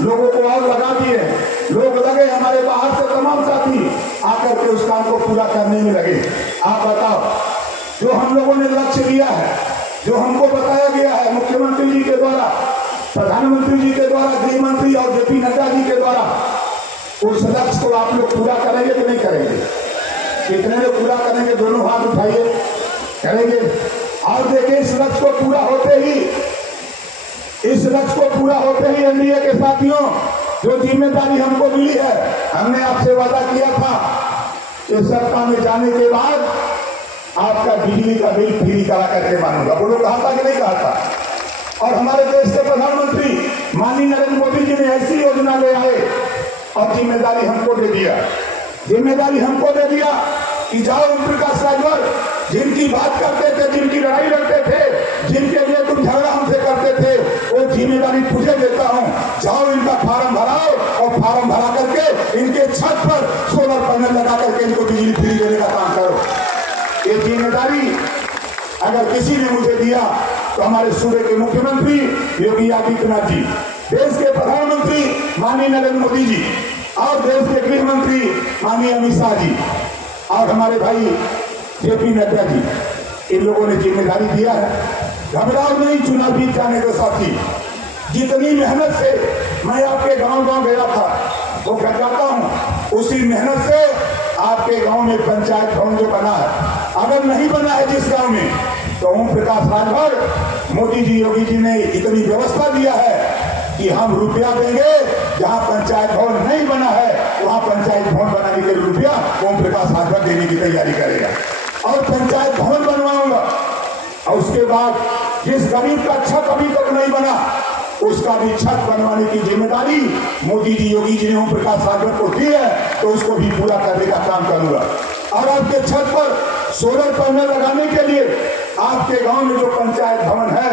लोगों को और लगा दिए, लोग लगे हमारे बाहर से तमाम साथी आकर के उस काम को पूरा करने में लगे। आप बताओ, जो हम लोगों ने लक्ष्य लिया है, जो हमको बताया गया है मुख्यमंत्री जी के द्वारा, प्रधानमंत्री जी के द्वारा, गृह मंत्री और जेपी नड्डा जी के द्वारा, उस लक्ष्य को आप लोग पूरा करेंगे कि नहीं करेंगे? कितने लोग पूरा करेंगे? दोनों हाथ उठाइए। करेंगे। और देखिए, इस लक्ष्य को पूरा होते ही एनडीए के साथियों, जो जिम्मेदारी हमको मिली है, हमने आपसे वादा किया था कि सत्ता में जाने के बाद आपका बिजली का बिल फ्री करा करके मानूंगा। बोलो, कहा था कि नहीं कहा था? और हमारे देश के प्रधानमंत्री माननीय नरेंद्र मोदी जी ने ऐसी योजना ले आए और जिम्मेदारी हमको दे दिया कि जाओ ओम प्रकाश राजभर, जिनकी बात करते थे, जिनकी लड़ाई लड़ते थे, जिनके लिए तुम झगड़ा हमसे करते थे, वो जिम्मेदारी तुझे देता हूं। जाओ इनका फार्म भराओ और फार्म भरा करके इनके छत पर सोलर पैनल लगा करके इनको बिजली फ्री देने का काम करो। ये जिम्मेदारी अगर किसी ने मुझे दिया तो हमारे सूबे के मुख्यमंत्री योगी आदित्यनाथ जी, देश के प्रधानमंत्री माननीय नरेंद्र मोदी जी और देश के गृह मंत्री माननीय अमित शाह जी और हमारे भाई जेपी नड्डा जी, इन लोगों ने जिम्मेदारी दिया है। घबराओ नहीं, चुनाव जीत जाने के साथी। जितनी मेहनत से मैं आपके गांव गया था, वो कर जाता हूं, उसी मेहनत से आपके गांव में पंचायत भवन जो बना है, अगर नहीं बना है जिस गांव में, तो ओम प्रकाश राजभर मोदी जी, योगी जी ने इतनी व्यवस्था दिया है कि हम रुपया देंगे। जहां पंचायत भवन नहीं बना है, वहां पंचायत भवन बनाने के रुपया ओम प्रकाश राजभर देने की तैयारी करेगा और पंचायत भवन बनवाऊंगा। और उसके बाद जिस गरीब का छत अभी तक नहीं बना, उसका भी छत बनवाने की जिम्मेदारी मोदी जी, योगी जी ने ओम प्रकाश राजभर को दी है, तो उसको भी पूरा करने का काम करूंगा। और आपके छत पर सोलर पैनल लगाने के लिए आपके गांव में जो पंचायत भवन है,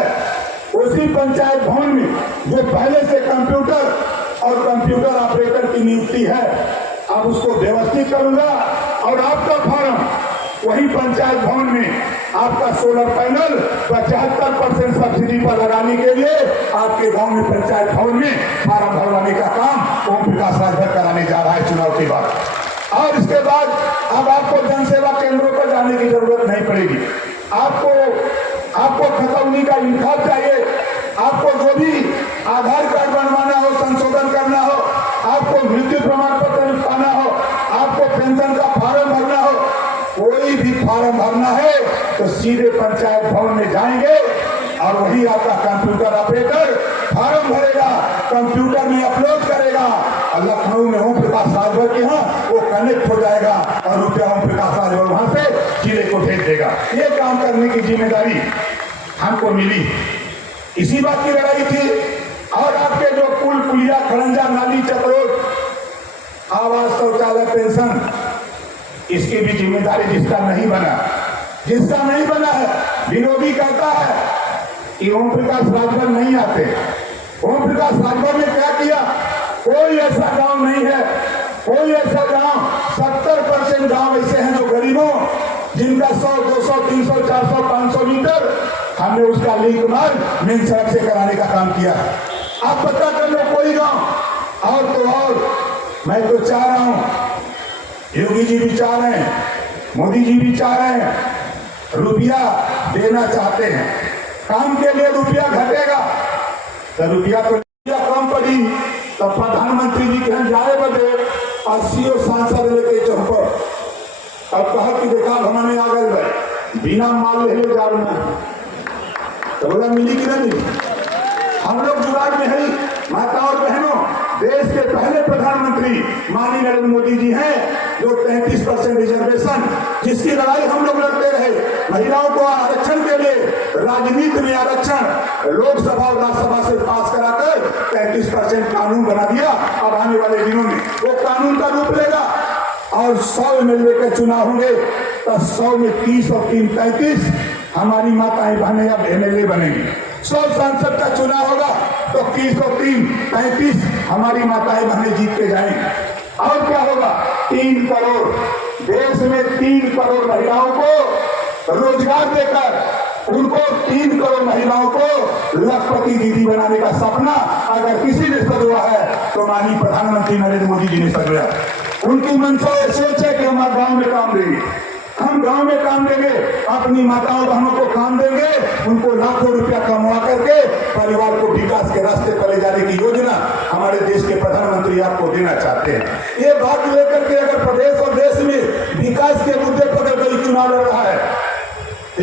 उसी पंचायत भवन में जो पहले से कंप्यूटर और कंप्यूटर ऑपरेटर की नियुक्ति है, अब उसको व्यवस्थित करूंगा और आपका फार्म वही पंचायत भवन में, आपका सोलर पैनल 75% सब्सिडी पर लगाने के लिए आपके गांव में पंचायत भवन में फार्म भरवाने का काम ओम प्रकाश राजभर कराने जा रहा है चुनाव के बाद। और इसके बाद अब आपको जनसेवा केंद्रों पर जाने की जरूरत नहीं पड़ेगी। आपको खतौनी का इंतजाम चाहिए, आपको जो भी आधार कार्ड बनवाना हो, संशोधन करना हो, आपको मृत्यु प्रमाण पत्र पाना हो, आपको पेंशन का फार्म भरना हो, कोई भी फार्म भरना है तो सीधे पंचायत भवन में जाएंगे और वही आपका कंप्यूटर ऑपरेटर फार्म भरेगा, कंप्यूटर में अपलोड करेगा और लखनऊ में ओम प्रकाश राजभर के यहाँ वो कनेक्ट हो जाएगा और रुपया ओम प्रकाश राजभर वहां से जिले को भेज देगा। ये काम करने की जिम्मेदारी हमको मिली, इसी बात की लड़ाई थी। और आपके जो पुल पुलिया, खड़ंजा, नाली, चक्रोट, आवास, शौचालय, पेंशन, इसकी भी जिम्मेदारी जिसका नहीं बना है, विरोधी कहता है कि ओम प्रकाश राजभर नहीं आते। ओम प्रकाश राजभर ने क्या किया? कोई ऐसा गांव नहीं है, कोई ऐसा गांव, 70% गांव ऐसे हैं जो गरीबों, जिनका 100, 200, 300, 400, 500 मीटर, हमने उसका लिंक मार्ग मेन सड़क से कराने का काम किया। आप पता कर लो कोई गांव। और तो और मैं तो चाह रहा हूं, योगी जी भी चाह रहे हैं, मोदी जी भी चाह रहे हैं, रुपया देना चाहते हैं, काम के लिए रुपया घटेगा तो रुपया तो कम पड़ी, तो प्रधानमंत्री जी कहें जाए बदे 80 सांसद लेके चौपड़। अब कहा कि देखा भवन आ गए बिना माल ले जाओ ना, तो बोला मिली कि नहीं? हम लोग जुगाड़ में है। माता और बहनों, देश के पहले प्रधानमंत्री माननीय नरेंद्र मोदी जी हैं, जो 33% रिजर्वेशन, जिसकी लड़ाई हम लोग लड़ते रहे, महिलाओं को आरक्षण के लिए, राजनीति में आरक्षण, लोकसभा और राज्यसभा से पास कराकर 33% कानून बना दिया। अब आने वाले दिनों में वो कानून का रूप लेगा और 100 एमएलए के चुनाव होंगे तो 100 में 30 और 3 35 हमारी माताएं बहनें अब एमएलए बनेंगी। 100 सांसद का चुनाव होगा तो 30 और 3 35 हमारी माताएं बहनें जीत के जाएंगी। और क्या होगा? 3 करोड़, देश में 3 करोड़ महिलाओं को रोजगार देकर उनको 3 करोड़ महिलाओं को लखपति दीदी बनाने का सपना अगर किसी ने सजवा है तो माननीय प्रधानमंत्री नरेंद्र मोदी जी ने सगड़ा। उनकी मंशा और सोच है कि हम गांव में काम देंगे, हम गांव में काम देंगे, अपनी माताओं बहनों को काम देंगे, उनको लाखों रुपया कमा करके परिवार को विकास के रास्ते पर ले जाने की योजना हमारे देश के प्रधानमंत्री आपको देना चाहते हैं। ये बात लेकर के अगर प्रदेश और देश में विकास के मुद्दे पर अगर कोई चुनाव लड़ रहा है तो